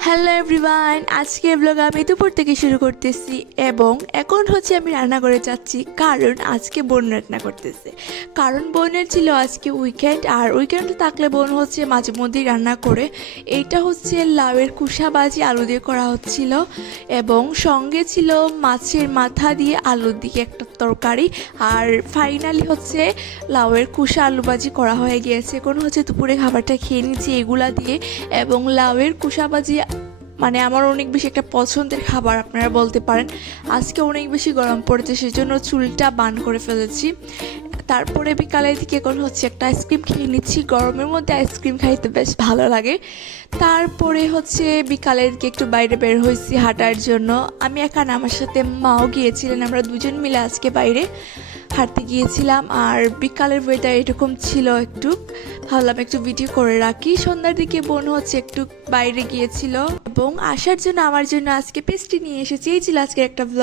Hello everyone, আজকের blog আমি দুপুর থেকে শুরু করতেছি এবং এখন হচ্ছে আমি রান্না করে যাচ্ছি কারণ আজকে বোন রান্না করতেছে। কারণ বোনের ছিল আজকে উইকেন্ড, আর উইকেন্ডে থাকলে বোন হচ্ছে মাঝে মধ্যেই রান্না করে। এইটা হচ্ছে লাউয়ের কুসা ভাজি আলু দিয়ে করা হচ্ছিল এবং সঙ্গে ছিল মাছের মাথা দিয়ে আলু দিয়ে একটা তরকারি, আর ফাইনালি হচ্ছে লাউয়ের কুসা আলু ভাজি করা হয়ে গিয়েছে। এখন হচ্ছে দুপুরে খাবারটা খেয়ে নিচ্ছি এগুলা দিয়ে। এবং লাউয়ের কুসা ভাজি মানে আমার অনেক বেশি একটা পছন্দের খাবার আপনারা বলতে পারেন। আজকে অনেক বেশি গরম পড়েছে, সেজন্য চুলটা বান করে ফেলেছি। তারপরে বিকালের দিকে এখন হচ্ছে একটা আইসক্রিম খেয়ে নিচ্ছি, গরমের মধ্যে আইসক্রিম খাইতে বেশ ভালো লাগে। তারপরে হচ্ছে বিকালের দিকে একটু বাইরে বের হয়েছি হাঁটার জন্য। আমি একা না, আমার সাথে মাও গিয়েছিলেন, আমরা দুজন মিলে আজকে বাইরে হাঁটতে গিয়েছিলাম। আর বিকালের ওয়েদার এরকম ছিল, একটু ভাবলাম একটু ভিডিও করে রাখি। সন্ধ্যার দিকে বোন হচ্ছে একটু বাইরে গিয়েছিল এবং আসার জন্য আমার জন্য আজকে পেস্ট্রি নিয়ে এসেছি। এই ছিল আজকের একটা ব্লগ।